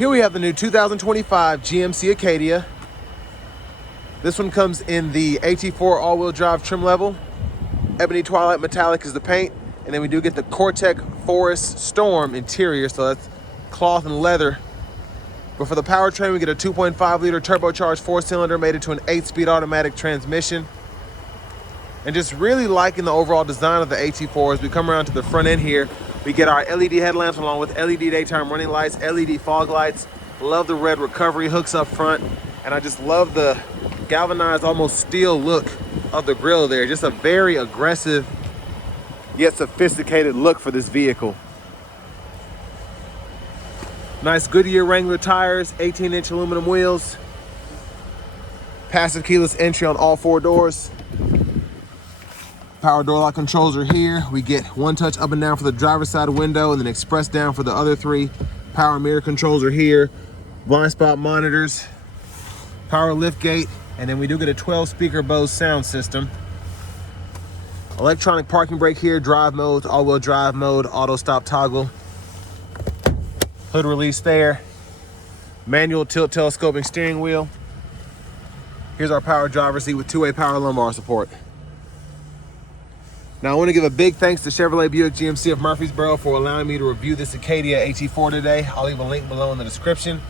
Here we have the new 2025 GMC Acadia. This one comes in the AT4 all-wheel drive trim level. Ebony Twilight Metallic is the paint. And then we do get the Cortec Forest Storm interior, so that's cloth and leather. But for the powertrain, we get a 2.5 liter turbocharged 4-cylinder made into an 8-speed automatic transmission. And just really liking the overall design of the AT4. As we come around to the front end here, we get our LED headlamps along with LED daytime running lights, LED fog lights. Love the red recovery hooks up front. And I just love the galvanized, almost steel look of the grille there. Just a very aggressive, yet sophisticated look for this vehicle. Nice Goodyear Wrangler tires, 18-inch aluminum wheels. Passive keyless entry on all 4 doors. Power door lock controls are here. We get one touch up and down for the driver's side window and then express down for the other 3. Power mirror controls are here. Blind spot monitors, power lift gate, and then we do get a 12-speaker Bose sound system. Electronic parking brake here, drive modes, all-wheel drive mode, auto stop toggle. Hood release there. Manual tilt telescoping steering wheel. Here's our power driver's seat with 2-way power lumbar support. Now I want to give a big thanks to Chevrolet Buick GMC of Murfreesboro for allowing me to review this Acadia AT4 today. I'll leave a link below in the description.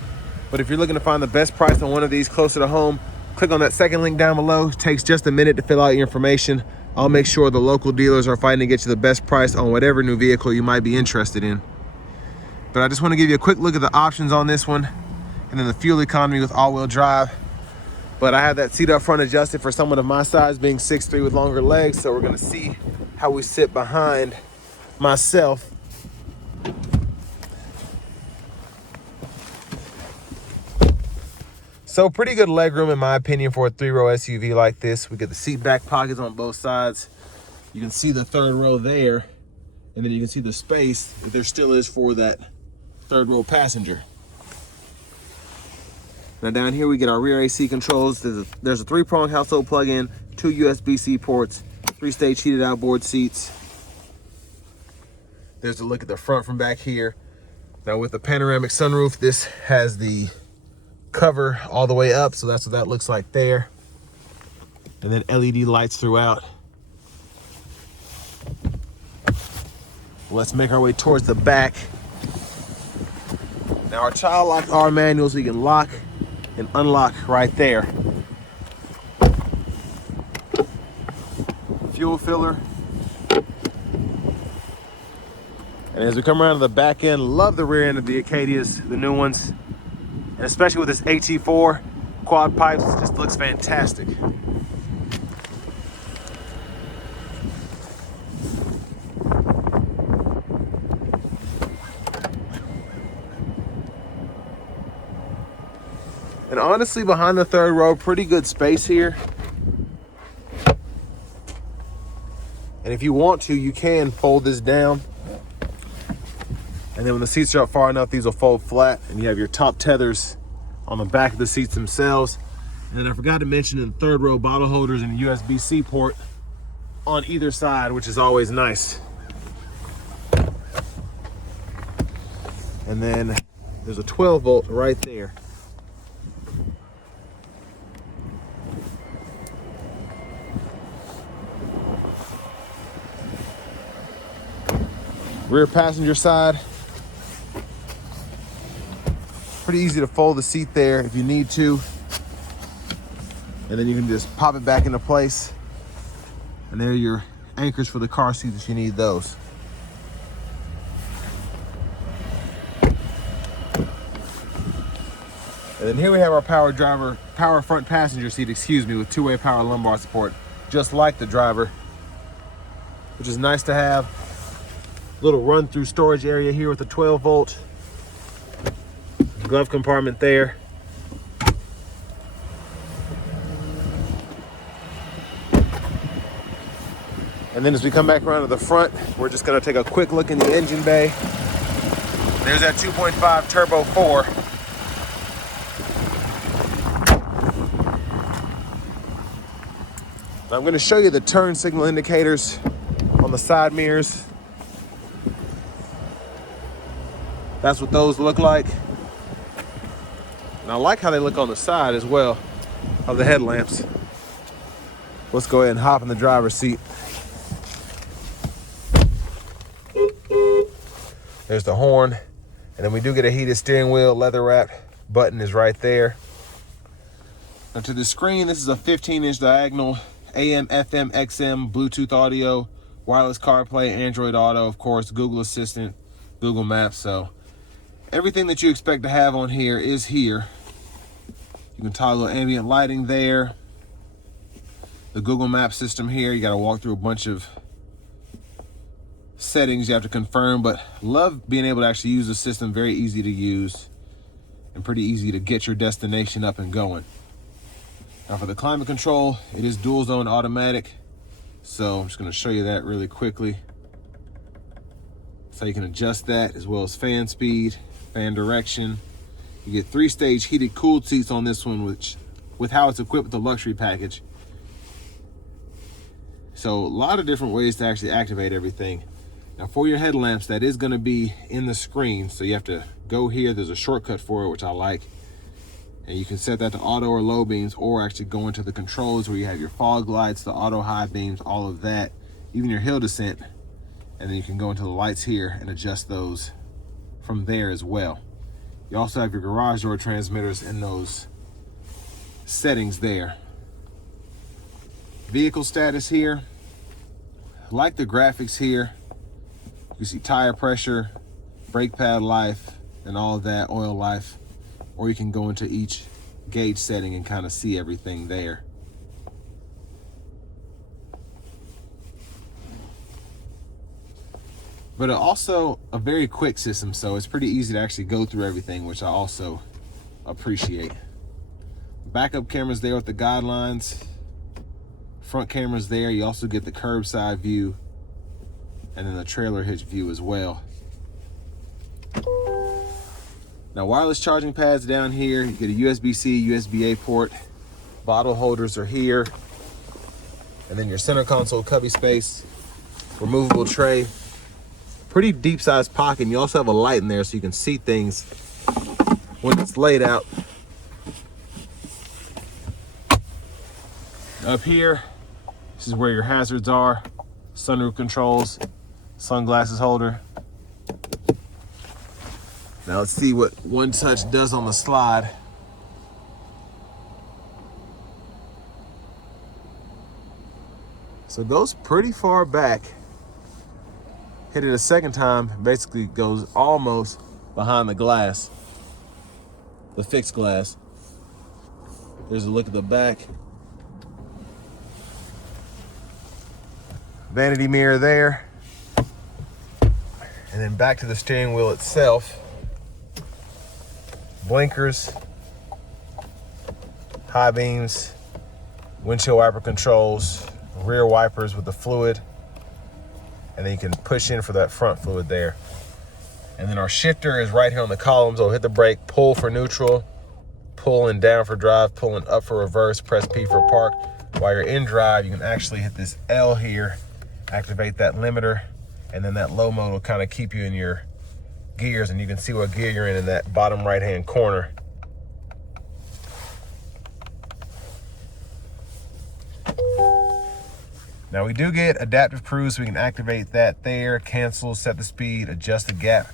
But if you're looking to find the best price on one of these closer to home, click on that second link down below. It takes just a minute to fill out your information. I'll make sure the local dealers are fighting to get you the best price on whatever new vehicle you might be interested in. But I just want to give you a quick look at the options on this one, and then the fuel economy with all-wheel drive. But I have that seat up front adjusted for someone of my size, being 6'3" with longer legs, so we're gonna see how we sit behind myself. So pretty good legroom in my opinion for a 3-row SUV like this. We get the seat back pockets on both sides. You can see the 3rd row there, and then you can see the space that there still is for that 3rd row passenger. Now down here we get our rear AC controls. There's a 3-prong household plug-in, 2 USB-C ports, 3-stage heated outboard seats. There's a look at the front from back here. Now with the panoramic sunroof, this has the cover all the way up, so that's what that looks like there. And then LED lights throughout. Let's make our way towards the back. Now our child locks are manuals, so you can lock and unlock right there. Fuel filler. And as we come around to the back end, love the rear end of the Acadias, the new ones. And especially with this AT4 quad pipes, it just looks fantastic. And honestly, behind the 3rd row, pretty good space here. And if you want to, you can fold this down. And then when the seats are up far enough, these will fold flat, and you have your top tethers on the back of the seats themselves. And then I forgot to mention in the 3rd row, bottle holders and a USB-C port on either side, which is always nice. And then there's a 12-volt right there. Rear passenger side. Pretty easy to fold the seat there if you need to. And then you can just pop it back into place. And there are your anchors for the car seat if you need those. And then here we have our power front passenger seat, with 2-way power lumbar support, just like the driver, which is nice to have. Little run-through storage area here with a 12-volt glove compartment there. And then as we come back around to the front, we're just gonna take a quick look in the engine bay. There's that 2.5 turbo 4. Now I'm gonna show you the turn signal indicators on the side mirrors. That's what those look like. And I like how they look on the side as well of the headlamps. Let's go ahead and hop in the driver's seat. There's the horn. And then we do get a heated steering wheel, leather wrap button is right there. Now to the screen, this is a 15-inch diagonal AM, FM, XM, Bluetooth audio, wireless CarPlay, Android Auto, of course, Google Assistant, Google Maps. So everything that you expect to have on here is here. You can toggle ambient lighting there. The Google Maps system here, you got to walk through a bunch of settings you have to confirm, but love being able to actually use the system. Very easy to use and pretty easy to get your destination up and going. Now for the climate control, it is dual zone automatic. So I'm just going to show you that really quickly. So you can adjust that, as well as fan speed, fan direction. You get 3-stage heated cooled seats on this one, which with how it's equipped with the luxury package. So a lot of different ways to actually activate everything. Now for your headlamps, that is going to be in the screen. So you have to go here. There's a shortcut for it, which I like. And you can set that to auto or low beams, or actually go into the controls where you have your fog lights, the auto high beams, all of that, even your hill descent. And then you can go into the lights here and adjust those from there as well. You also have your garage door transmitters in those settings there. Vehicle status here. I like the graphics here. You see tire pressure, brake pad life, and all of that, oil life. Or you can go into each gauge setting and kind of see everything there. But also a very quick system, so it's pretty easy to actually go through everything, which I also appreciate. Backup cameras there with the guidelines. Front cameras there. You also get the curbside view and then the trailer hitch view as well. Now wireless charging pads down here. You get a USB-C, USB-A port. Bottle holders are here. And then your center console cubby space. Removable tray. Pretty deep sized pocket. And you also have a light in there so you can see things when it's laid out. Up here, this is where your hazards are. Sunroof controls, sunglasses holder. Now let's see what one touch does on the slide. So it goes pretty far back. Hit it a second time, basically goes almost behind the glass, the fixed glass. There's a look at the back. Vanity mirror there. And then back to the steering wheel itself. Blinkers, high beams, windshield wiper controls, rear wipers with the fluid, and then you can push in for that front fluid there. And then our shifter is right here on the column, so hit the brake, pull for neutral, pulling down for drive, pulling up for reverse, press P for park. While you're in drive, you can actually hit this L here, activate that limiter, and then that low mode will kind of keep you in your gears, and you can see what gear you're in that bottom right hand corner. Now we do get adaptive cruise, so we can activate that there, cancel, set the speed, adjust the gap.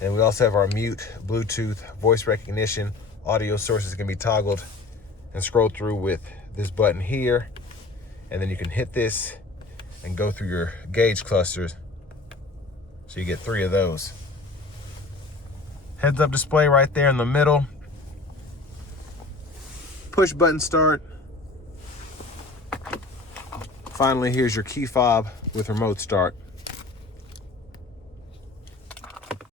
And we also have our mute, Bluetooth, voice recognition, audio sources can be toggled and scroll through with this button here. And then you can hit this and go through your gauge clusters. So you get 3 of those. Heads up display right there in the middle. Push button start. Finally, here's your key fob with remote start.